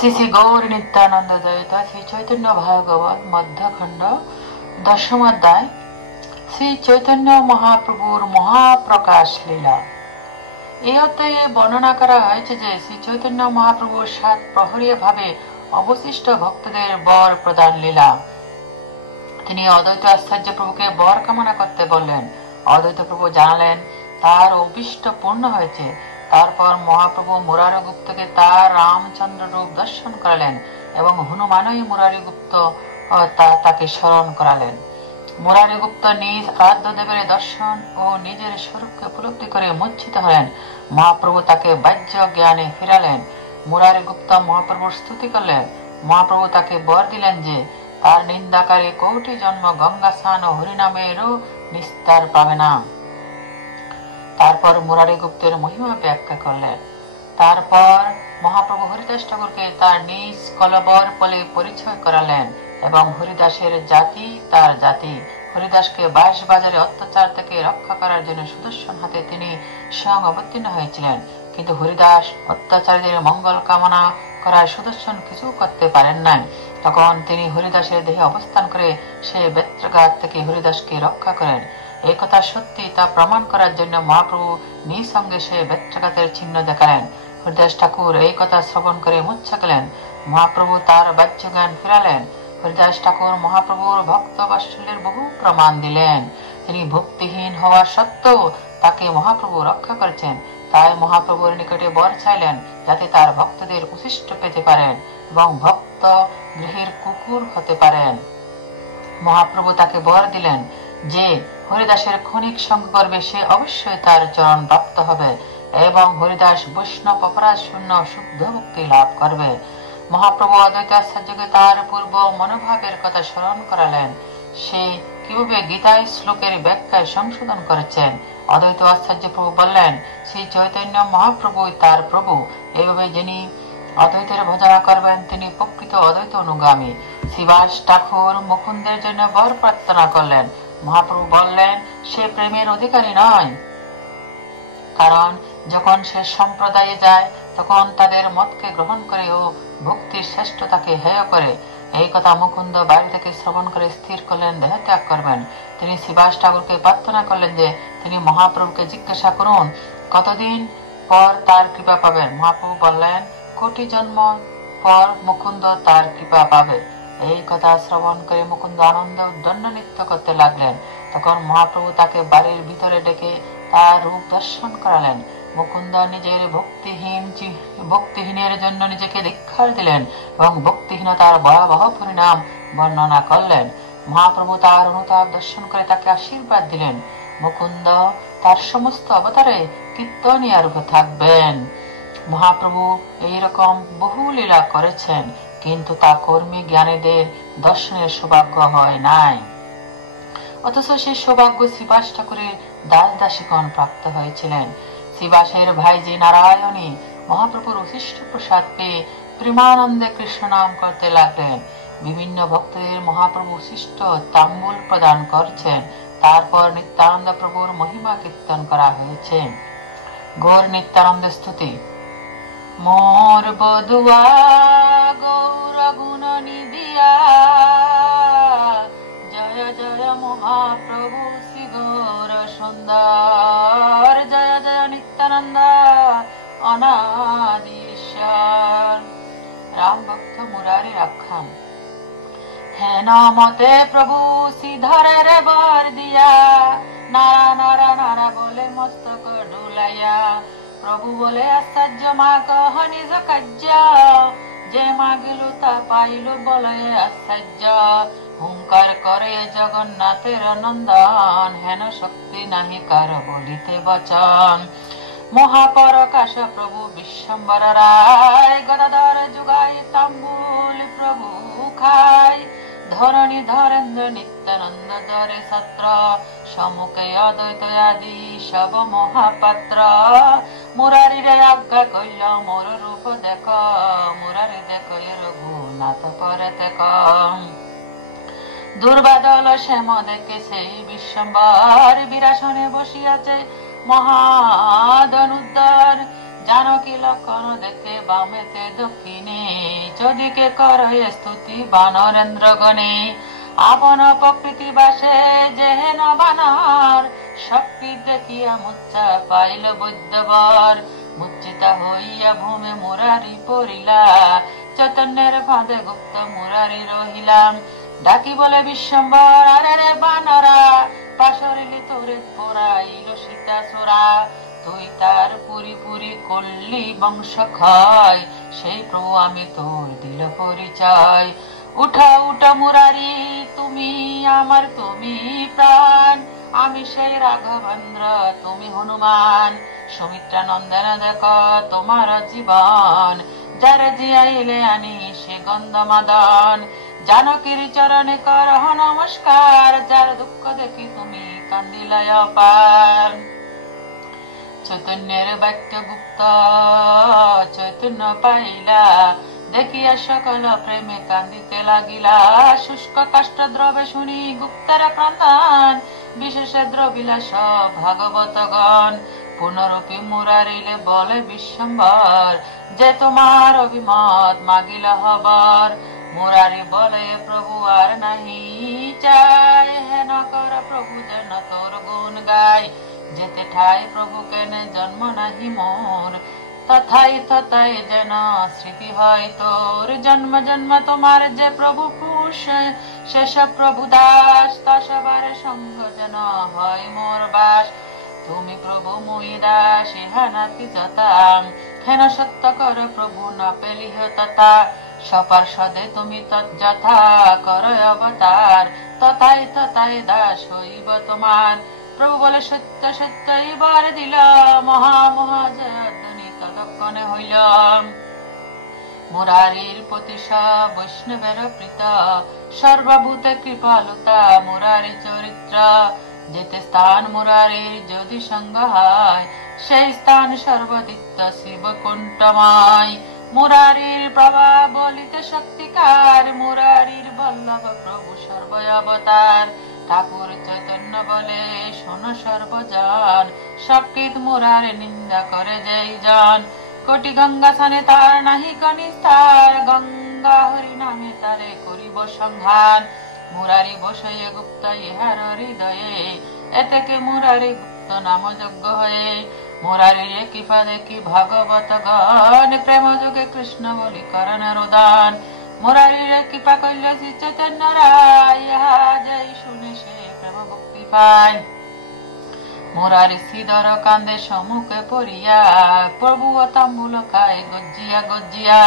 শ্রী শ্রী গৌর নিত্যানন্দ দয়িতা শ্রী চৈতন্য ভাগবত মধ্যখণ্ড দশম অধ্যায় শ্রী চৈতন্য মহাপ্রভুর মহাপ্রকাশ লীলা। এই অধ্যায়ে বর্ণনা করা হয়েছে যে শ্রী চৈতন্য মহাপ্রভুর 7 প্রহরীয় ভাবে অবশিষ্ট ভক্তদের বর প্রদান লীলা। তিনি অদ্বৈত আচার্য প্রভুকে বর কামনা করতে বললেন। অদ্বৈত প্রভু জানালেন তার অভিষ্ট পূর্ণ হয়েছে। তারপর মহাপ্রভু মুরারিগুপ্তকে তার রামচন্দ্র রূপ দর্শন করালেন এবং হনুমানই মুরারিগুপ্ত তাকে স্মরণ করালেন। মুরারিগুপ্ত নিজ আরাধ্য দেবের দর্শন ও নিজের স্বরূপকে উপলব্ধি করে মূর্ছিত হলেন। মহাপ্রভু তাকে বাহ্য জ্ঞানে ফিরালেন। মুরারিগুপ্ত মহাপ্রভুর স্তুতি করলেন। মহাপ্রভু তাকে বর দিলেন যে তার নিন্দাকারী কোটি জন্ম গঙ্গা স্নান ও হরিনামেরও নিস্তার পাবে না। তারপর মুরারিগুপ্তের মহিমা ব্যাখ্যা করলেন। তারপর মহাপ্রভু হরিদাস ঠাকুরকে তার নিজ কলবর বলে পরিচয় করালেন এবং হরিদাসের জাতি তার জাতি। হরিদাসকে 22 বাজারে অত্যাচার থেকে রক্ষা করার জন্য সুদর্শন হাতে তিনি স্বয়ং অবতীর্ণ হয়েছিলেন, কিন্তু হরিদাস অত্যাচারীদের মঙ্গল কামনা করার সুদর্শন কিছু করতে পারেন নাই। তখন তিনি হরিদাসের দেহে অবস্থান করে সে বেত্রাঘাত থেকে হরিদাসকে রক্ষা করেন। এই কথা সত্যি তা প্রমাণ করার জন্য মহাপ্রভু নিঃসঙ্গে সে বেত্রাঘাতের চিহ্ন দেখালেন। হরিদাস ঠাকুর এই কথা শ্রবণ করে মূর্ছা গেলেন। মহাপ্রভু তার বাহ্য জ্ঞান ফিরালেন। হরিদাস ঠাকুর মহাপ্রভুর ভক্ত বাৎসল্যের বহু প্রমাণ দিলেন। তিনি ভক্তিহীন হওয়া সত্ত্বেও তাকে মহাপ্রভু রক্ষা করেছেন। তাই মহাপ্রভুর নিকটে বর চাইলেন যাতে তার ভক্তদের উশিষ্ট পেতে পারেন এবং ভক্ত গৃহের কুকুর হতে পারেন। মহাপ্রভু তাকে বর দিলেন যে হরিদাসের ক্ষণিক সঙ্গ করবে সে অবশ্যই তার চরণ প্রাপ্ত হবে এবং হরিদাস বৈষ্ণব অপরাধ শূন্য শুদ্ধ মুক্তি লাভ করবে। মহাপ্রভু অদ্বৈত আচার্যকে তার পূর্ব মনোভাবের কথা স্মরণ করালেন। সে কিভাবে গীতায় শ্লোকের ব্যাখ্যায় সংশোধন করেছেন। অদ্বৈত আচার্য প্রভু বললেন শ্রী চৈতন্য মহাপ্রভুই তার প্রভু। এইভাবে যিনি অদ্বৈতের ভজনা করবেন তিনি প্রকৃত অদ্বৈত অনুগামী। শ্রীবাস ঠাকুর মুকুন্দের জন্য বর প্রার্থনা করলেন। মহাপ্রভু বললেন সে প্রেমের অধিকারী নয়, কারণ যখন সে সম্প্রদায়ে যায় তখন তাদের মতকে গ্রহণ করে ও ভক্তির শ্রেষ্ঠতাকে হেয় করে। এই কথা মুকুন্দ বাইরে থেকে শ্রবণ করে স্থির করলেন দেহ ত্যাগ করবেন। তিনি শ্রীবাস ঠাকুরকে প্রার্থনা করলেন যে তিনি মহাপ্রভুকে জিজ্ঞাসা করুন কতদিন পর তার কৃপা পাবেন। মহাপ্রভু বললেন কোটি জন্ম পর মুকুন্দ তার কৃপা পাবে। এই কথা শ্রবণ করে মুকুন্দ আনন্দ উদ্দণ্ড নৃত্য করতে লাগলেন। তখন মহাপ্রভু তাকে বাড়ির ভিতরে ডেকে তার রূপ দর্শন করালেন। মুকুন্দ নিজের ভক্তিহীনের জন্য নিজেকে ধিক্কার দিলেন এবং ভক্তিহীনতার ভয়াবহ পরিণাম বর্ণনা করলেন। মহাপ্রভু তার অনুতাপ দর্শন করে তাকে আশীর্বাদ দিলেন। মুকুন্দ তার সমস্ত অবতারে কীর্তনিয়া রূপে থাকবেন। মহাপ্রভু এইরকম বহু লীলা করেছেন, কিন্তু তা কর্মী জ্ঞানীদের দর্শনের সৌভাগ্য হয় নাই। অথচ সেই সৌভাগ্য শ্রীবাস ঠাকুরের দাস দাসীগণ প্রাপ্ত হয়েছিলেন। শ্রীবাসের ভাইজি নারায়ণী মহাপ্রভুর উশিষ্ট প্রসাদ পেয়ে প্রেমানন্দে কৃষ্ণ নাম করতে লাগলেন। বিভিন্ন ভক্তদের মহাপ্রভু উশিষ্ট তাম্বুল প্রদান করছেন। তারপর নিত্যানন্দ প্রভুর মহিমা কীর্তন করা হয়েছে। গৌর নিত্যানন্দ স্তুতি। মোর বধুয়া গৌর গুণ নিদিয়া জয় জয় মহাপ্রভু শ্রী গৌর সুন্দর জয় জয় নিত্যানন্দ অনাদি ঈশ্বর। রাম ভক্ত মুরারি রাখান। হেন মতে প্রভু শ্রীধরের বর দিয়া নারা নারা নারা বলে মস্তক ডুলাইয়া প্রভু বলে আশ্চর্য মা কহ নিজ কার্য যে মাগিল তা পাইল বলে আশ্চর্য। হুঙ্কার করে জগন্নাথের নন্দন হেন শক্তি নাহি কার বলিতে বচন। মহাপরকাশ প্রভু বিশ্বম্বর রায় গদাধর যুগায় তাম্বুল প্রভু খায়। ধরণী ধরেন্দ্র নিত্যানন্দ ধরে ছত্র সমুখে অদ্বৈত আদি সব মহাপাত্র। মুরারিরে আজ্ঞা কইল মোর রূপ দেখ মুরারি দেখলে রঘুনাথ পরে দেখ। দুর্বাদল শ্যাম দেখে সেই বিশ্বম্বর বিরাসনে বসিয়াছে মহাদনুদ্ধার জানকী লক্ষণ দেখে বামেতে দক্ষিণে, চদিকে করে স্তুতি বানরেন্দ্র গণে। আপন প্রকৃতি বাসে যেহেন বানর, শক্তি দেখিয়া মুচ্ছা পাইল বৈদ্যবর। মূর্ছিতা হইয়া ভূমে মুরারি পড়িলা, চৈতন্যের ফাঁদে গুপ্ত মুরারি রহিলাম। ডাকি বলে বিশ্বম্বর, আরে রে বানরা, পাশরিলি তোরে পড়াইল সীতাসুরা। তুই তার পুরি পুরি করলি বংশ ক্ষয়, সেই প্রভু আমি তোর দিল পরিচয়। উঠা উঠা মুরারি, তুমি আমার তুমি প্রাণ, আমি সেই রাঘবেন্দ্র তুমি হনুমান। সুমিত্রা নন্দন দেখ তোমার জীবন, যার জিয়াইলে আনি সে গন্ধমাদন। জানকীর চরণে করহ নমস্কার, যার দুঃখ দেখি তুমি কান্দিলা অপার। চৈতন্যের বাক্য গুপ্ত চৈতন্য পাইলা, দেখিয়া সকল প্রেমে কান্দিতে লাগিলা। শুষ্ক কাষ্ঠ দ্রবে শুনি গুপ্তের ক্রন্দন, বিশেষে দ্রবিলা সব ভাগবতগণ। পুনরূপী মুরারিলে বলে বিশ্বম্বর, যে তোমার অভিমত মাগিলা হবর। মুরারি বলে প্রভু আর নাহি চাই, হেন কর প্রভু যেন তোর গুণ গায়। যেতে ঠাই প্রভু কেনে জন্ম নাহি মোর, তথাই তথাই যেন স্মৃতি হয় তোর। জন্ম জন্ম তোমার যে প্রভু পুষ, সেসব প্রভু দাস, তা সবার সঙ্গ যেন হয় মোর বাস। তুমি প্রভু মুই দাস, ইহা নাতি যথা, হেন সত্য কর প্রভু না পেলিহ তথা। সপার্ষদে তুমি তৎযথা কর অবতার, তথাই তথাই দাস হইব তোমার। প্রভু বলে সত্য সত্য এবার দিল, মহা মহা জয়ধ্বনি তদক্ষণে হইল। মুরারির প্রতি বৈষ্ণবের প্রীত, সর্বভূতে কৃপালুতা মুরারি চরিত্র। যেতে স্থান মুরারির যদি সঙ্গ হয়, সেই স্থান সর্বদিত্য শিবকুণ্ঠময়। মুরারির প্রভাব বলিতে শক্তিকার, মুরারির বল্লভ প্রভু সর্ব অবতার। ঠাকুর চৈতন্য বলে শোন সর্বজন, সবকিত মুরারি নিন্দা করে যেই জন। কোটি গঙ্গা সানে তার নাহি কনিস্তার, গঙ্গা হরি নামে তারে করিব সংহার। মুরারি বসয়ে গুপ্ত ইহার হৃদয়ে, এতেকে মুরারি গুপ্ত নাম যজ্ঞ হয়ে। মুরারির কৃপা দেখি ভাগবত গণ, প্রেম যোগে কৃষ্ণ বলি করণ রোদন। মুরারির কৃপা কইল শ্রী চৈতন্য রায়, ইহা যাই শুনে সে প্রেম ভক্তি পায়। মুরারি শ্রীধর কান্দে সম্মুখে পড়িয়া, প্রভু তাম্বুল খায় গজ্জিয়া গজ্জিয়া।